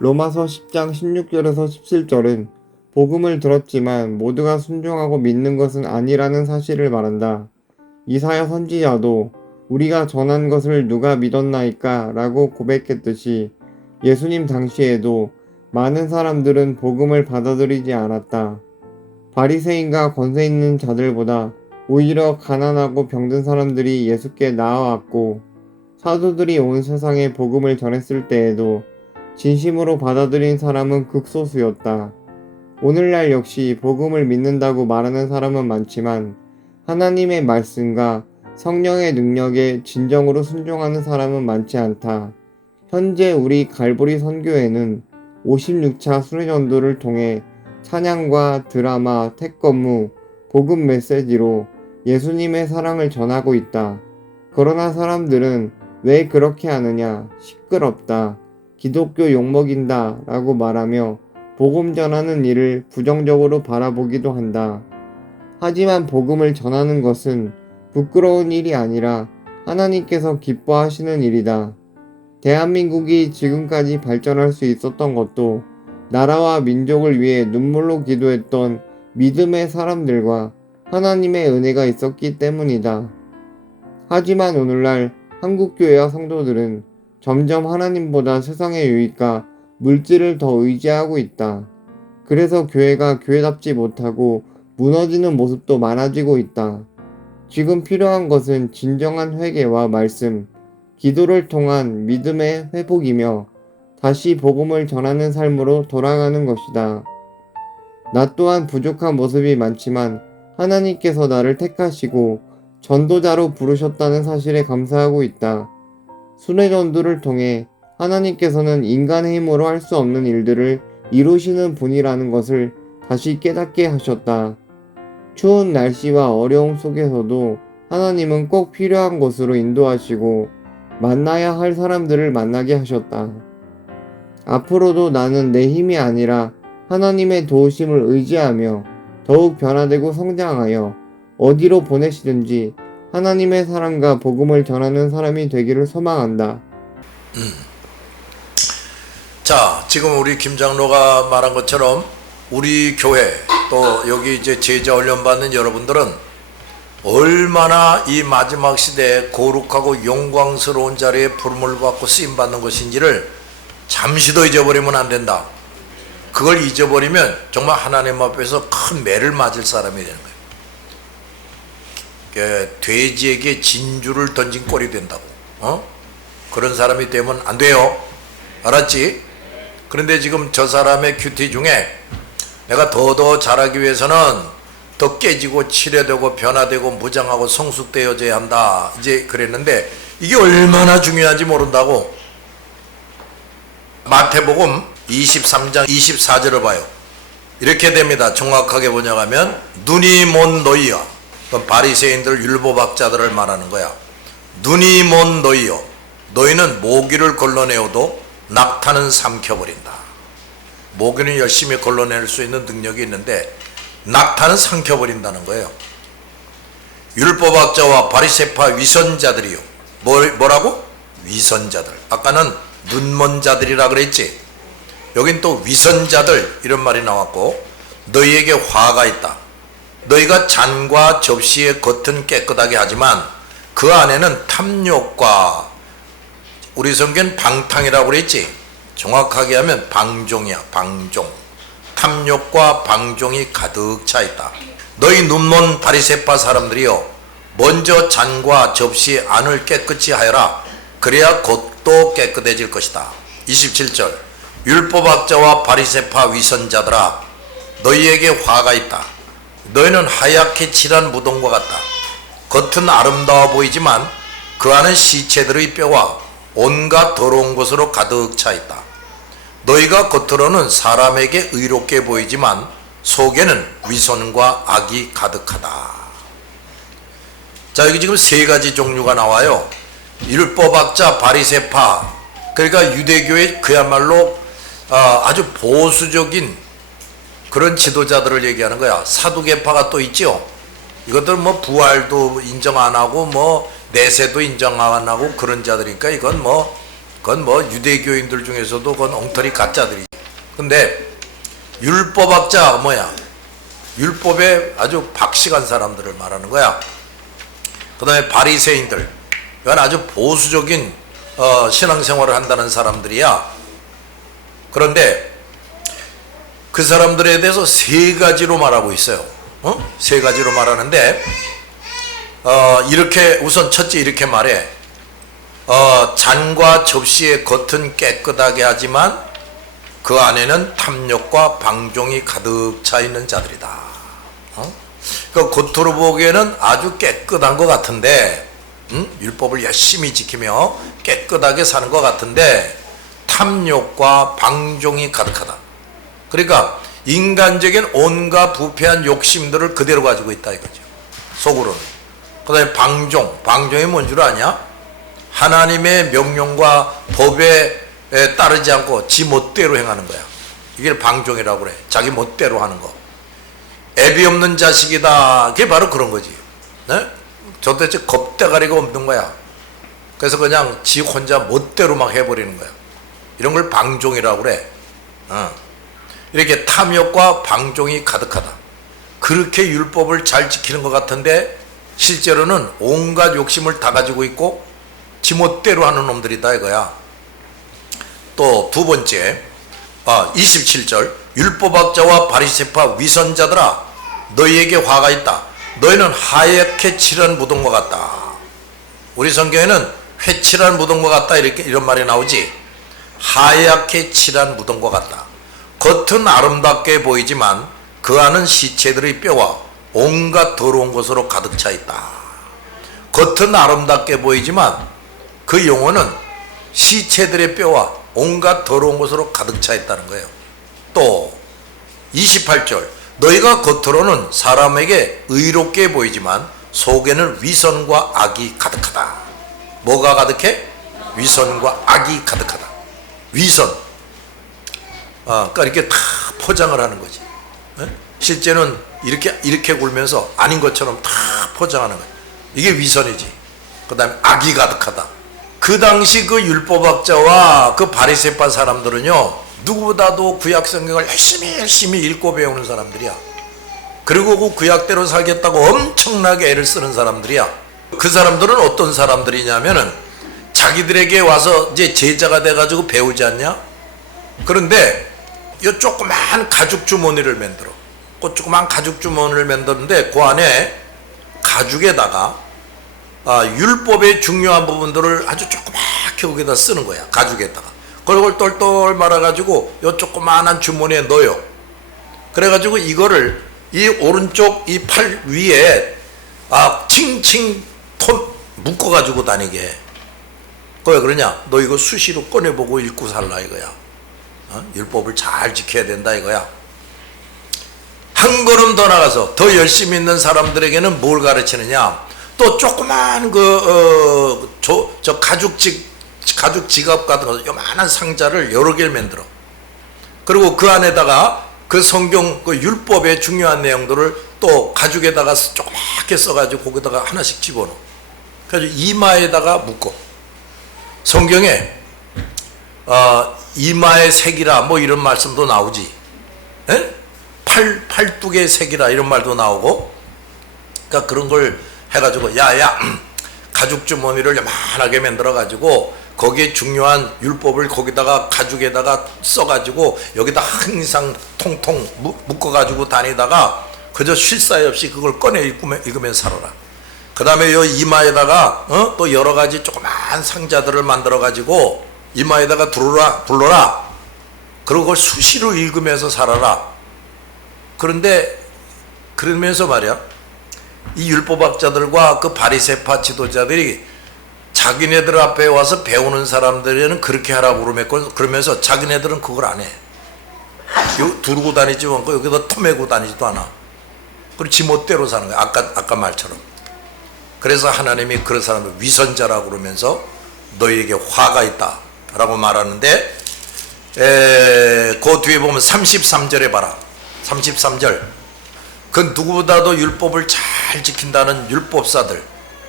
로마서 10장 16절에서 17절은 복음을 들었지만 모두가 순종하고 믿는 것은 아니라는 사실을 말한다. 이사야 선지자도 우리가 전한 것을 누가 믿었나이까? 라고 고백했듯이 예수님 당시에도 많은 사람들은 복음을 받아들이지 않았다. 바리새인과 권세 있는 자들보다 오히려 가난하고 병든 사람들이 예수께 나아왔고, 사도들이 온 세상에 복음을 전했을 때에도 진심으로 받아들인 사람은 극소수였다. 오늘날 역시 복음을 믿는다고 말하는 사람은 많지만 하나님의 말씀과 성령의 능력에 진정으로 순종하는 사람은 많지 않다. 현재 우리 갈보리 선교회는 56차 순회전도를 통해 찬양과 드라마, 택거무, 복음 메시지로 예수님의 사랑을 전하고 있다. 그러나 사람들은 왜 그렇게 하느냐, 시끄럽다, 기독교 욕먹인다 라고 말하며 복음 전하는 일을 부정적으로 바라보기도 한다. 하지만 복음을 전하는 것은 부끄러운 일이 아니라 하나님께서 기뻐하시는 일이다. 대한민국이 지금까지 발전할 수 있었던 것도 나라와 민족을 위해 눈물로 기도했던 믿음의 사람들과 하나님의 은혜가 있었기 때문이다. 하지만 오늘날 한국교회와 성도들은 점점 하나님보다 세상의 유익과 물질을 더 의지하고 있다. 그래서 교회가 교회답지 못하고 무너지는 모습도 많아지고 있다. 지금 필요한 것은 진정한 회개와 말씀, 기도를 통한 믿음의 회복이며 다시 복음을 전하는 삶으로 돌아가는 것이다. 나 또한 부족한 모습이 많지만 하나님께서 나를 택하시고 전도자로 부르셨다는 사실에 감사하고 있다. 순회전도를 통해 하나님께서는 인간의 힘으로 할 수 없는 일들을 이루시는 분이라는 것을 다시 깨닫게 하셨다. 추운 날씨와 어려움 속에서도 하나님은 꼭 필요한 곳으로 인도하시고 만나야 할 사람들을 만나게 하셨다. 앞으로도 나는 내 힘이 아니라 하나님의 도우심을 의지하며 더욱 변화되고 성장하여 어디로 보내시든지 하나님의 사랑과 복음을 전하는 사람이 되기를 소망한다. 자, 지금 우리 김 장로가 말한 것처럼 우리 교회 또 여기 이제 제자 훈련 받는 여러분들은 얼마나 이 마지막 시대에 거룩하고 영광스러운 자리에 부름을 받고 쓰임 받는 것인지를 잠시도 잊어버리면 안 된다. 그걸 잊어버리면 정말 하나님 앞에서 큰 매를 맞을 사람이 되는 거예요. 돼지에게 진주를 던진 꼴이 된다고. 그런 사람이 되면 안 돼요. 알았지? 그런데 지금 저 사람의 큐티 중에 내가 더 잘하기 위해서는 더 깨지고 치료되고 변화되고 무장하고 성숙되어져야 한다. 이제 그랬는데 이게 얼마나 중요한지 모른다고. 마태복음 23장 24절을 봐요. 이렇게 됩니다. 정확하게 뭐냐고 하면 눈이 먼 너희여. 바리새인들 율법학자들을 말하는 거야. 눈이 먼 너희여. 너희는 모기를 걸러내어도 낙타는 삼켜버린다. 모기는 열심히 걸러낼 수 있는 능력이 있는데 낙타는 삼켜버린다는 거예요. 율법학자와 바리새파 위선자들이요. 뭐라고? 위선자들. 아까는 눈먼 자들이라 그랬지. 여긴 또 위선자들 이런 말이 나왔고, 너희에게 화가 있다. 너희가 잔과 접시의 겉은 깨끗하게 하지만 그 안에는 탐욕과, 우리 성경은 방탕이라고 그랬지. 정확하게 하면 방종이야. 방종. 탐욕과 방종이 가득 차 있다. 너희 눈먼 바리새파 사람들이여, 먼저 잔과 접시 안을 깨끗이 하여라. 그래야 겉도 깨끗해질 것이다. 27절. 율법학자와 바리새파 위선자들아, 너희에게 화가 있다. 너희는 하얗게 칠한 무덤과 같다. 겉은 아름다워 보이지만 그 안은 시체들의 뼈와 온갖 더러운 것으로 가득 차 있다. 너희가 겉으로는 사람에게 의롭게 보이지만 속에는 위선과 악이 가득하다. 자, 여기 지금 세 가지 종류가 나와요. 율법학자, 바리새파, 그러니까 유대교의 그야말로 아주 보수적인 그런 지도자들을 얘기하는 거야. 사두개파가 또 있죠. 이것들 뭐 부활도 인정 안 하고 뭐 내세도 인정 안 하고 그런 자들이니까 이건 뭐 그건 뭐 유대교인들 중에서도 그건 엉터리 가짜들이지. 근데 율법학자 뭐야? 율법에 아주 박식한 사람들을 말하는 거야. 그 다음에 바리새인들, 이건 아주 보수적인 신앙생활을 한다는 사람들이야. 그런데 그 사람들에 대해서 세 가지로 말하고 있어요. 세 가지로 말하는데 이렇게 우선 첫째 이렇게 말해. 잔과 접시의 겉은 깨끗하게 하지만 그 안에는 탐욕과 방종이 가득 차 있는 자들이다. 그 겉으로 보기에는 아주 깨끗한 것 같은데, 율법을 열심히 지키며 깨끗하게 사는 것 같은데 탐욕과 방종이 가득하다. 그러니까 인간적인 온갖 부패한 욕심들을 그대로 가지고 있다 이거죠. 속으로는. 그 다음에 방종이 뭔 줄 아냐? 하나님의 명령과 법에 따르지 않고 지 멋대로 행하는 거야. 이게 방종이라고 그래. 자기 멋대로 하는 거. 애비 없는 자식이다. 그게 바로 그런 거지. 네? 도대체 겁대가리가 없는 거야. 그래서 그냥 지 혼자 멋대로 막 해버리는 거야. 이런 걸 방종이라고 그래. 이렇게 탐욕과 방종이 가득하다. 그렇게 율법을 잘 지키는 것 같은데 실제로는 온갖 욕심을 다 가지고 있고 지 멋대로 하는 놈들이다 이거야. 또 두 번째 27절 율법학자와 바리새파 위선자들아 너희에게 화가 있다. 너희는 하얗게 칠한 무덤과 같다. 우리 성경에는 회칠한 무덤과 같다 이런 말이 나오지. 하얗게 칠한 무덤과 같다. 겉은 아름답게 보이지만 그 안은 시체들의 뼈와 온갖 더러운 것으로 가득 차 있다. 겉은 아름답게 보이지만 그 영혼은 시체들의 뼈와 온갖 더러운 것으로 가득 차 있다는 거예요. 또 28절 너희가 겉으로는 사람에게 의롭게 보이지만 속에는 위선과 악이 가득하다. 뭐가 가득해? 위선과 악이 가득하다. 위선. 그러니까 이렇게 다 포장을 하는 거지. 실제는 이렇게 굴면서 아닌 것처럼 다 포장하는 거야. 이게 위선이지. 그 다음에 악이 가득하다. 그 당시 그 율법학자와 그 바리새파 사람들은요 누구보다도 구약 성경을 열심히 읽고 배우는 사람들이야. 그리고 그 구약대로 살겠다고 엄청나게 애를 쓰는 사람들이야. 그 사람들은 어떤 사람들이냐면은 자기들에게 와서 이제 제자가 돼가지고 배우지 않냐? 그런데 이 조그만 가죽 주머니를 만들어. 그 조그만 가죽 주머니를 만드는데 그 안에 가죽에다가 율법의 중요한 부분들을 아주 조그맣게 거기다 쓰는 거야. 가죽에다가. 그걸 똘똘 말아가지고 요 조그만한 주머니에 넣어요. 그래가지고 이거를 이 오른쪽 이 팔 위에 칭칭 묶어가지고 다니게 해. 왜 그러냐? 너 이거 수시로 꺼내보고 읽고 살라 이거야. 율법을 잘 지켜야 된다 이거야. 한 걸음 더 나가서 더 열심히 있는 사람들에게는 뭘 가르치느냐? 또 조그만 저 가죽 지갑 같은 거 요만한 상자를 여러 개를 만들어. 그리고 그 안에다가 그 성경 그 율법의 중요한 내용들을 또 가죽에다가 조그맣게 써가지고 거기다가 하나씩 집어넣어. 그래서 이마에다가 묶어. 성경에 이마의 색이라 뭐 이런 말씀도 나오지. 에? 팔뚝의 색이라 이런 말도 나오고. 그러니까 그런 걸 해가지고 야야 가죽 주머니를 요만하게 만들어 가지고 거기에 중요한 율법을 거기다가 가죽에다가 써가지고 여기다 항상 통통 묶어가지고 다니다가 그저 쉴 사이 없이 그걸 꺼내 읽으면서 살아라. 그 다음에 요 이마에다가 또 여러 가지 조그만 상자들을 만들어 가지고 이마에다가 둘러라. 그리고 그걸 수시로 읽으면서 살아라. 그런데 그러면서 말이야, 이 율법학자들과 그 바리새파 지도자들이 자기네들 앞에 와서 배우는 사람들에는 그렇게 하라고 그러면서 자기네들은 그걸 안 해. 두르고 다니지 않고 여기다 터매고 다니지도 않아. 그리고 지 멋대로 사는 거야. 아까 말처럼. 그래서 하나님이 그런 사람을 위선자라고 그러면서 너희에게 화가 있다 라고 말하는데, 그 뒤에 보면 33절에 봐라. 33절. 그 누구보다도 율법을 잘 지킨다는 율법사들,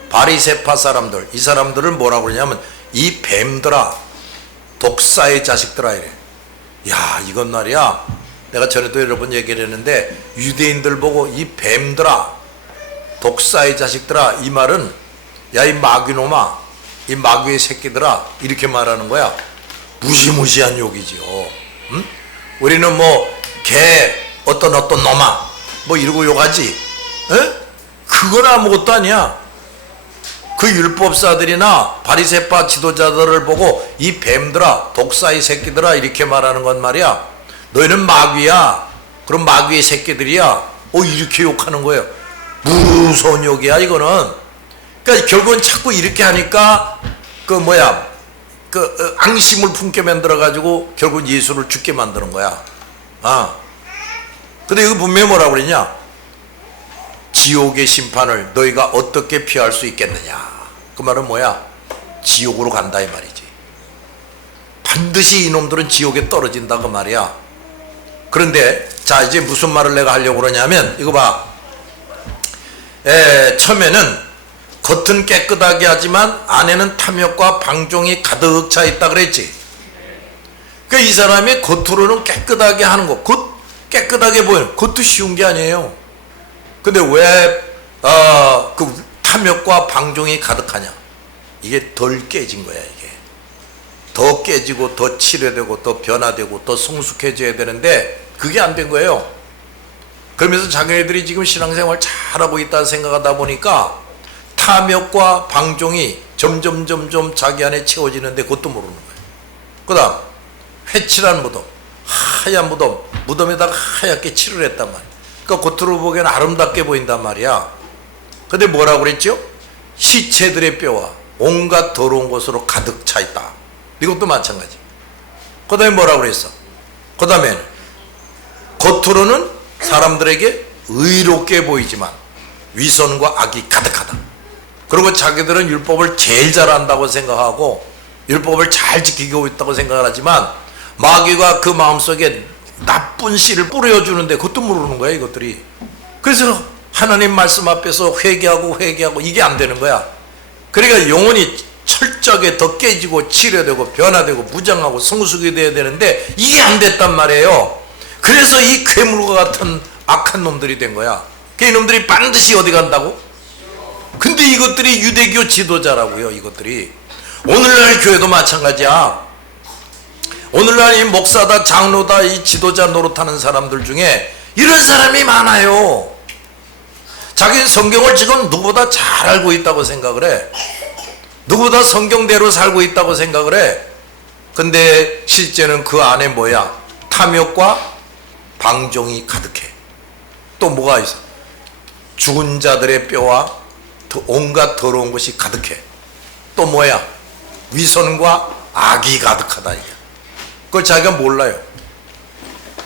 바리새파 사람들, 이 사람들은 뭐라고 그러냐면 이 뱀들아, 독사의 자식들아 이래. 야, 이건 말이야. 내가 전에도 여러 번 얘기를 했는데 유대인들 보고 이 뱀들아, 독사의 자식들아, 이 말은 야, 이 마귀놈아, 이 마귀의 새끼들아, 이렇게 말하는 거야. 무시무시한 욕이지요. 응? 우리는 뭐 개 어떤 놈아 뭐 이러고 욕하지. 에? 그건 아무것도 아니야. 그 율법사들이나 바리새파 지도자들을 보고 이 뱀들아, 독사의 새끼들아 이렇게 말하는 건 말이야. 너희는 마귀야. 그럼 마귀의 새끼들이야. 이렇게 욕하는 거예요. 무서운 욕이야 이거는. 그러니까 결국은 자꾸 이렇게 하니까 앙심을 품게 만들어 가지고 결국 예수를 죽게 만드는 거야. 근데 이거 분명히 뭐라고 그랬냐? 지옥의 심판을 너희가 어떻게 피할 수 있겠느냐? 그 말은 뭐야? 지옥으로 간다 이 말이지. 반드시 이놈들은 지옥에 떨어진다 그 말이야. 그런데 자, 이제 무슨 말을 내가 하려고 그러냐면 이거 봐. 처음에는 겉은 깨끗하게 하지만 안에는 탐욕과 방종이 가득 차 있다 그랬지. 그러니까 이 사람이 겉으로는 깨끗하게 하는 거, 깨끗하게 보이는 그것도 쉬운 게 아니에요. 근데 왜 그 탐욕과 방종이 가득하냐? 이게 덜 깨진 거야. 이게 더 깨지고 더 치료되고 더 변화되고 더 성숙해져야 되는데 그게 안 된 거예요. 그러면서 자기네들이 지금 신앙생활 잘하고 있다 생각하다 보니까 탐욕과 방종이 점점 자기 안에 채워지는데 그것도 모르는 거예요. 그 다음 회칠한 무덤, 하얀 무덤, 무덤에다가 하얗게 칠을 했단 말이야. 그러니까 겉으로 보기에는 아름답게 보인단 말이야. 근데 뭐라고 그랬죠? 시체들의 뼈와 온갖 더러운 것으로 가득 차 있다. 이것도 마찬가지. 그 다음에 뭐라고 그랬어? 그 다음에 겉으로는 사람들에게 의롭게 보이지만 위선과 악이 가득하다. 그리고 자기들은 율법을 제일 잘한다고 생각하고 율법을 잘 지키고 있다고 생각을 하지만 마귀가 그 마음속에 나쁜 씨를 뿌려주는데 그것도 모르는 거야 이것들이. 그래서 하나님 말씀 앞에서 회개하고 이게 안 되는 거야. 그러니까 영혼이 철저하게 더 깨지고 치료되고 변화되고 무장하고 성숙이 돼야 되는데 이게 안 됐단 말이에요. 그래서 이 괴물과 같은 악한 놈들이 된 거야. 그 이놈들이 반드시 어디 간다고? 근데 이것들이 유대교 지도자라고요. 이것들이 오늘날 교회도 마찬가지야. 오늘날 이 목사다 장로다 이 지도자 노릇하는 사람들 중에 이런 사람이 많아요. 자기 성경을 지금 누구보다 잘 알고 있다고 생각을 해. 누구보다 성경대로 살고 있다고 생각을 해. 근데 실제는 그 안에 뭐야? 탐욕과 방종이 가득해. 또 뭐가 있어? 죽은 자들의 뼈와 온갖 더러운 것이 가득해. 또 뭐야? 위선과 악이 가득하다. 이게. 그걸 자기가 몰라요.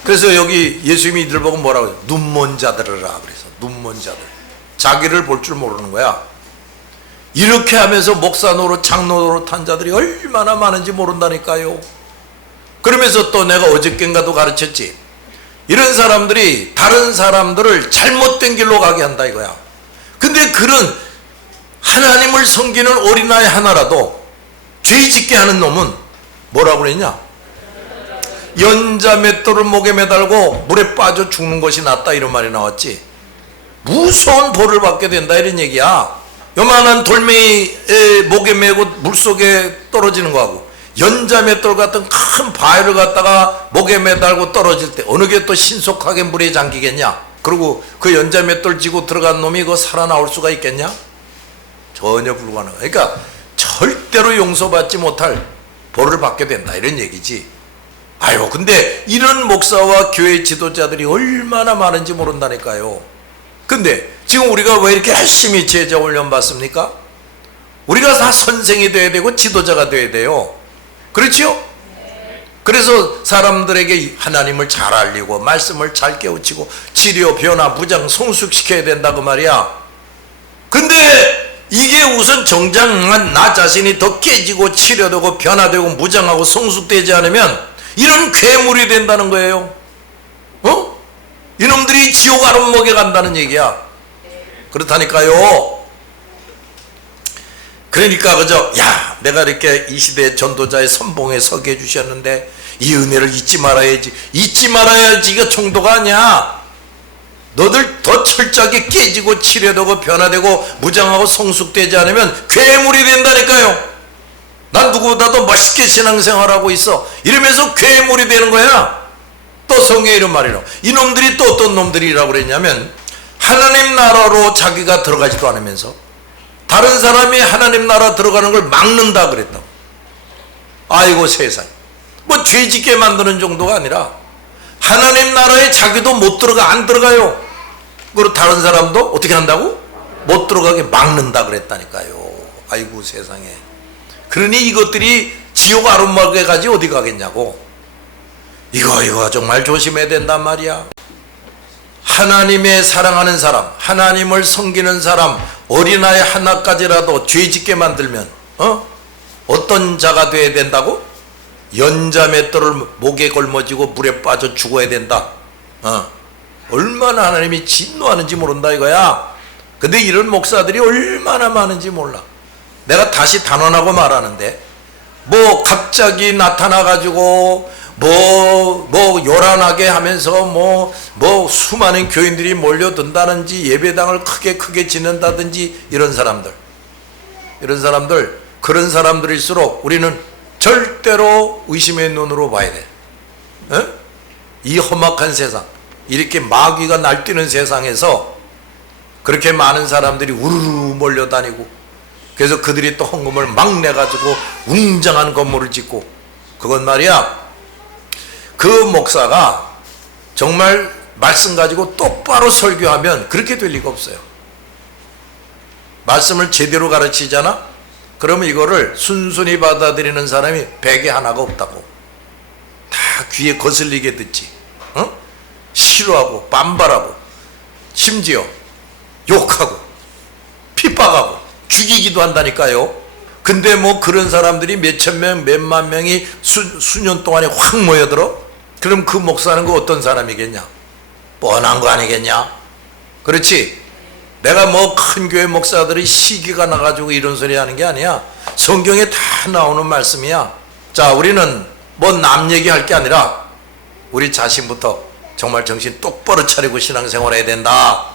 그래서 여기 예수님이 이들 보고 뭐라고 해요? 눈먼 자들이라 그래서 눈먼 자들. 자기를 볼 줄 모르는 거야. 이렇게 하면서 목사 노릇 장로 노릇한 자들이 얼마나 많은지 모른다니까요. 그러면서 또 내가 어저께인가도 가르쳤지. 이런 사람들이 다른 사람들을 잘못된 길로 가게 한다 이거야. 근데 그런 하나님을 섬기는 어린아이 하나라도 죄 짓게 하는 놈은 뭐라고 그랬냐? 연자 맷돌을 목에 매달고 물에 빠져 죽는 것이 낫다 이런 말이 나왔지. 무서운 벌을 받게 된다 이런 얘기야. 요만한 돌멩이 목에 매고 물속에 떨어지는 거하고 연자 맷돌 같은 큰 바위를 갖다가 목에 매달고 떨어질 때 어느 게 또 신속하게 물에 잠기겠냐? 그리고 그 연자 맷돌 지고 들어간 놈이 그거 살아나올 수가 있겠냐? 전혀 불가능. 그러니까 절대로 용서받지 못할 벌을 받게 된다 이런 얘기지. 아유, 근데 이런 목사와 교회 지도자들이 얼마나 많은지 모른다니까요. 근데 지금 우리가 왜 이렇게 열심히 제자 훈련 받습니까? 우리가 다 선생이 돼야 되고 지도자가 돼야 돼요. 그렇죠? 그래서 사람들에게 하나님을 잘 알리고 말씀을 잘 깨우치고 치료, 변화, 무장, 성숙시켜야 된다 그 말이야. 근데 이게 우선 정작 나 자신이 더 깨지고 치료되고 변화되고 무장하고 성숙되지 않으면 이런 괴물이 된다는 거예요. 이놈들이 지옥 아랫목에 간다는 얘기야. 그렇다니까요. 그러니까 그저 야 내가 이렇게 이 시대의 전도자의 선봉에 서게 해주셨는데 이 은혜를 잊지 말아야지. 잊지 말아야지가 정도가 아니야. 너들 더 철저하게 깨지고 치료되고 변화되고 무장하고 성숙되지 않으면 괴물이 된다니까요. 난 누구보다도 멋있게 신앙생활하고 있어. 이러면서 괴물이 되는 거야. 또 성경에 이런 말이라고. 이놈들이 또 어떤 놈들이라고 그랬냐면 하나님 나라로 자기가 들어가지도 않으면서 다른 사람이 하나님 나라 들어가는 걸 막는다 그랬다고. 아이고 세상. 뭐 죄짓게 만드는 정도가 아니라 하나님 나라에 자기도 못 들어가. 안 들어가요. 그리고 다른 사람도 어떻게 한다고? 못 들어가게 막는다 그랬다니까요. 아이고 세상에. 그러니 이것들이 지옥 아름막에 가지 어디 가겠냐고. 이거 정말 조심해야 된단 말이야. 하나님의 사랑하는 사람, 하나님을 섬기는 사람, 어린아이 하나까지라도 죄짓게 만들면 어떤 자가 돼야 된다고? 연자맷돌을 목에 걸머지고 물에 빠져 죽어야 된다. 얼마나 하나님이 진노하는지 모른다 이거야. 근데 이런 목사들이 얼마나 많은지 몰라. 내가 다시 단언하고 말하는데 뭐 갑자기 나타나가지고 뭐 요란하게 하면서 뭐 수많은 교인들이 몰려든다든지 예배당을 크게 짓는다든지 이런 사람들 그런 사람들일수록 우리는 절대로 의심의 눈으로 봐야 돼. 이 험악한 세상, 이렇게 마귀가 날뛰는 세상에서 그렇게 많은 사람들이 우르르 몰려다니고, 그래서 그들이 또 헌금을 막 내가지고 웅장한 건물을 짓고, 그건 말이야, 그 목사가 정말 말씀 가지고 똑바로 설교하면 그렇게 될 리가 없어요. 말씀을 제대로 가르치잖아? 그러면 이거를 순순히 받아들이는 사람이 100에 하나가 없다고. 다 귀에 거슬리게 듣지. 싫어하고 반발하고 심지어 욕하고 핍박하고 죽이기도 한다니까요. 근데 뭐 그런 사람들이 몇천 명 몇만 명이 수년 동안에 확 모여들어? 그럼 그 목사는 그 어떤 사람이겠냐? 뻔한 거 아니겠냐? 그렇지? 내가 뭐 큰 교회 목사들이 시기가 나가지고 이런 소리 하는 게 아니야. 성경에 다 나오는 말씀이야. 자, 우리는 뭐 남 얘기할 게 아니라 우리 자신부터 정말 정신 똑바로 차리고 신앙생활 해야 된다.